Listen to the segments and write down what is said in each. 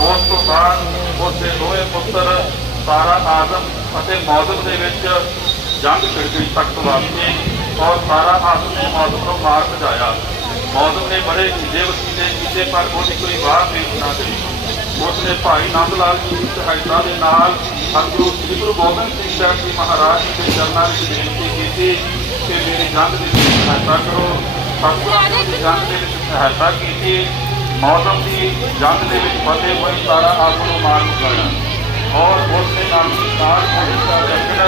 ਉਸ ਤੋਂ ਬਾਅਦ ਉਸ ਦੇ ਦੋਵੇਂ ਪੁੱਤਰ ਸਾਰਾ ਆਜ਼ਮ ਅਤੇ ਮੌਜ਼ਮ ਦੇ ਵਿੱਚ ਜੰਗ ਖਿੜਕੀ ਗਈ ਤਖਤ ਵਾਸਤੇ ਔਰ ਸਾਰਾ ਆਜ਼ਮ ਨੇ ਮੌਜ਼ਮ ਨੂੰ ਮਾਰ ਭਜਾਇਆ ਮੌਜ਼ਮ ਨੇ ਬੜੇ ਹੀਲੇ ਵਸੀਲੇ ਕੀਤੇ, ਪਰ ਉਹਦੀ ਕੋਈ ਵਾਹ ਪੇਸ਼ ਨਾ ਕਰੀ। ਉਸ ਨੇ ਭਾਈ ਨੰਦ ਲਾਲ ਜੀ ਦੀ ਸਹਾਇਤਾ ਦੇ ਨਾਲ ਸਤਿਗੁਰੂ ਸ੍ਰੀ ਗੁਰੂ ਗੋਬਿੰਦ ਸਿੰਘ ਸਾਹਿਬ ਜੀ ਮਹਾਰਾਜ ਜੀ ਦੇ ਚਰਨਾਂ ਵਿੱਚ ਬੇਨਤੀ ਕੀਤੀ ਕਿ ਮੇਰੀ ਜੰਗ ਦੇ ਵਿੱਚ ਸਹਾਇਤਾ ਕਰੋ। ਸਤਿਗੁਰਾਂ ਜੀ ਉਸ ਜੰਗ ਦੇ ਵਿੱਚ ਸਹਾਇਤਾ ਕੀਤੀ। ਮੌਸਮ ਦੀ ਜੰਗ ਦੇ ਵਿੱਚ ਫਤਿਹ ਹੋਈ ਸਾਰਾ ਆਪ ਨੂੰ ਮਾਰ ਮੁਕਾਇਆ ਔਰ ਉਸ ਨੇ ਨਾਮ ਨਾਲ ਹਮੇਸ਼ਾ ਰੱਖਣਾ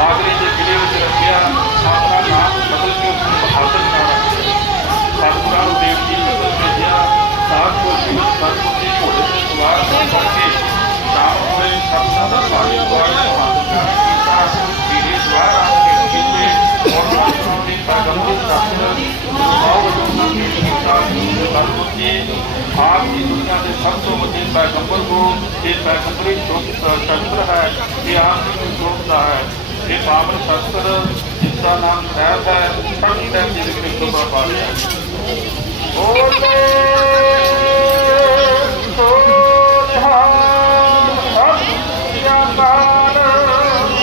ਆਗਰੇ ਦੇ ਕਿਲੇ ਵਿੱਚ ਰੱਖਿਆ। ਆਪਣਾ ਨਾਮ ਬਦਲ ਕੇ ਉਸ ਨੂੰ ਬਹਾਦਰ ਕਰ ਰੱਖਿਆ। ਸਤਿਗੁਰਾਂ ਦੇਵ ਜੀ ਤੋਂ ਵੱਡੇ ਪੈਗੰਬਰ ਕੋ ਇਹ ਪੈਗੰਬਰੀ ਸ਼ਸਤਰ ਹੈ, ਇਹ ਆਪ ਜੀ ਨੂੰ ਜੋੜਦਾ ਹੈ। ਇਹ ਪਾਵਨ ਸ਼ਸਤਰ ਜਿਸ ਦਾ ਨਾਮ ਸਾਹਿਬ ਹੈ, ਸਭ ਸਾਹਿਬ ਜੀ ਦੇ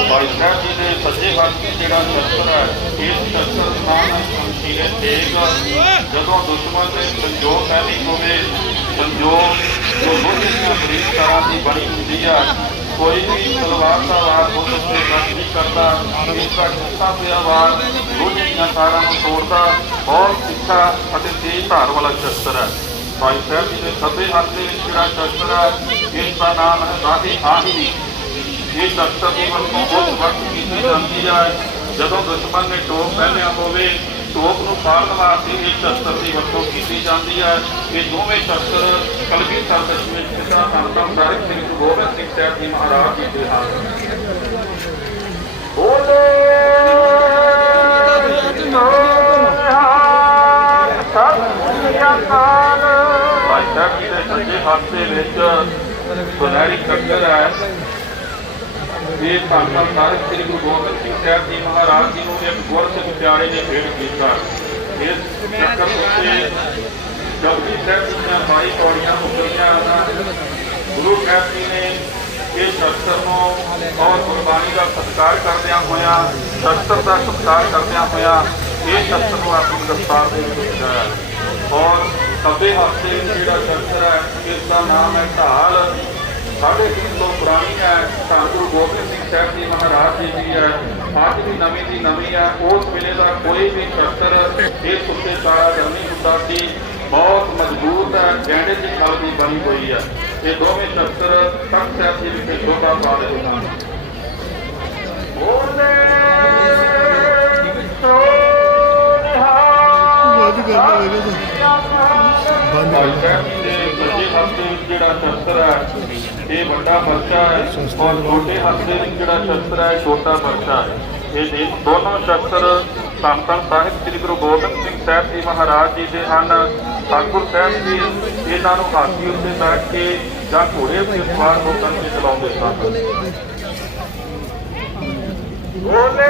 ਭਾਈ ਸਾਹਿਬ ਜੀ ਦੇ ਸੱਜੇ ਹੱਥ ਤੇ ਜਿਹੜਾ ਸ਼ਸਤਰ ਹੈ, ਇਸ ਸ਼ਸਤਰ ਦਾ ਸ਼ਮਸ਼ੀਰੇ ਤੇਗ ਜਦੋਂ ਦੁਸ਼ਮਣ ਦੇ ਸੰਜੋਗ ਨਹੀਂ ਹੋਵੇ, ਸੰਜੋਗ ਜੋ ਬੁੱਧ ਦੀਆਂ ਤਰ੍ਹਾਂ ਦੀ ਬਣੀ ਹੁੰਦੀ ਹੈ ਕੋਈ ਵੀ ਤਲਵਾਰ ਦਾ ਵਾਰ ਉਸ ਉੱਤੇ ਕੱਟ ਨਹੀਂ ਕਰਦਾ ਇਸ ਦਾ ਟੁੱਟਾ ਪਿਆ ਵਾਰ ਬੁੱਧ ਦੀਆਂ ਨੂੰ ਤੋੜਦਾ ਬਹੁਤ ਤਿੱਖਾ ਅਤੇ ਤੇਜ਼ ਧਾਰ ਵਾਲਾ ਸ਼ਸਤਰ ਹੈ ਭਾਈ ਸਾਹਿਬ ਜੀ ਦੇ ਖੱਬੇ ਹੱਥ ਦੇ ਵਿੱਚ ਜਿਹੜਾ ਸ਼ਸਤਰ ਹੈ ਇਸ ਦਾ ਨਾਮ ਹੈ ਰਾਹੀ ਆਹੀ ਇਹ ਸ਼ਸਤਰ ਦੀ ਵਰਤੋਂ ਉਸ ਵਕਤ ਕੀਤੀ ਜਾਂਦੀ ਹੈ। ਜਦੋਂ ਦੁਸ਼ਮਣ ਨੇ ਟੋਪ ਪਹਿਨਿਆ ਹੋਵੇ ਟੋਪ ਨੂੰ ਫਾੜਨ ਵਾਸਤੇ ਇਹ ਸ਼ਸਤਰ ਦੀ ਵਰਤੋਂ ਕੀਤੀ ਜਾਂਦੀ ਹੈ। ਇਹ ਦੋਵੇਂ ਸ਼ਸਤਰ ਕਲਗੀ ਸਰਦਸ਼ ਵਿੱਚ ਪਿਤਾ ਸੰਤਮ ਸਾਹਿਬ ਸ੍ਰੀ ਗੁਰੂ ਗੋਬਿੰਦ ਸਿੰਘ ਸਾਹਿਬ ਜੀ ਮਹਾਰਾਜ ਜੀ ਦੇ ਹਨ ਭਾਈ ਸਾਹਿਬ ਜੀ ਦੇ ਸੱਜੇ ਹੱਥ ਦੇ ਵਿੱਚ ਸੁਨਹਿਰੀ ਚੱਕਰ ਹੈ। ਇਹ ਧੰਨ ਸਾਹਿਬ ਸ੍ਰੀ ਗੁਰੂ ਗੋਬਿੰਦ ਸਿੰਘ ਸਾਹਿਬ ਜੀ ਮਹਾਰਾਜ ਜੀ ਨੂੰ ਇੱਕ ਗੁਰਸਿੱਖ ਪਿਆਰੇ ਨੇ ਭੇਟ ਕੀਤਾ। ਇਸ ਚੱਕਰ ਉੱਤੇ ਜਪਜੀ ਸਾਹਿਬ ਦੀਆਂ ਬਾਈ ਪੌੜੀਆਂ ਉਤਰੀਆਂ ਹਨ। ਗੁਰੂ ਸਾਹਿਬ ਜੀ ਨੇ ਇਹ ਸ਼ਸਤਰ ਨੂੰ ਔਰ ਕੁਰਬਾਨੀ ਦਾ ਸਤਿਕਾਰ ਕਰਦਿਆਂ ਹੋਇਆ ਸ਼ਸਤਰ ਦਾ ਸਤਿਕਾਰ ਕਰਦਿਆਂ ਹੋਇਆ ਇਹ ਸ਼ਸਤਰ ਨੂੰ ਆਪਣੀ ਦਸਤਾਰ ਦੇ ਵਿੱਚ ਸਜਾਇਆ ਔਰ ਖੱਬੇ ਹੱਥ ਜਿਹੜਾ ਸ਼ਸਤਰ ਹੈ, ਇਸ ਦਾ ਨਾਮ ਹੈ ਢਾਲ। ਸਾਢੇ ਤਿੰਨ ਸੌ ਪੁਰਾਣੀ ਹੈ ਧੰਨ ਗੁਰੂ ਗੋਬਿੰਦ ਸਿੰਘ ਸਾਹਿਬ ਜੀ ਮਹਾਰਾਜ ਜੀ ਦੀ ਹੈ ਅੱਜ ਵੀ ਨਵੀਂ ਦੀ ਨਵੀਂ ਹੈ ਉਸ ਵੇਲੇ ਦਾ ਕੋਈ ਵੀ ਸ਼ਸਤਰ ਇਸ ਉੱਤੇ ਤਾਰਾ ਨਹੀਂ ਹੁੰਦਾ ਸੀ। ਬਹੁਤ ਮਜ਼ਬੂਤ ਹੈ ਗੈਂਡੇ ਦੀ ਖਲ ਦੀ ਬਣੀ ਹੋਈ ਹੈ। ਇਹ ਦੋਵੇਂ ਸ਼ਸਤਰ ਤਖਤ ਸਾਹਿਬ ਜੀ ਵਿਖੇ ਸ਼ੋਭਾ ਪਾ ਰਹੇ ਹਨ। ਜਿਹੜਾ ਸ਼ਸਤਰ ਹੈ ਇਹ ਵੱਡਾ ਪਰਚਾ ਹੈ ਔਰ ਛੋਟੇ ਹੱਥ ਦੇ ਵਿੱਚ ਜਿਹੜਾ ਸ਼ਸਤਰ ਹੈ ਛੋਟਾ ਪਰਚਾ ਹੈ। ਇਹ ਦੋਨੋਂ ਸ਼ਸਤਰ ਧੰਨ ਧੰਨ ਸਾਹਿਬ ਸ੍ਰੀ ਗੁਰੂ ਗੋਬਿੰਦ ਸਿੰਘ ਸਾਹਿਬ ਜੀ ਮਹਾਰਾਜ ਜੀ ਦੇ ਹਨ। ਠਾਕੁਰ ਸਾਹਿਬ ਜੀ ਇਹਨਾਂ ਨੂੰ ਹਾਥੀ ਉੱਤੇ ਬੈਠ ਕੇ ਜਾਂ ਘੋੜੇ ਉੱਤੇ ਸਵਾਰ ਹੋ ਕਰਕੇ ਚਲਾਉਂਦੇ ਸਨ। ਬੋਲੇ!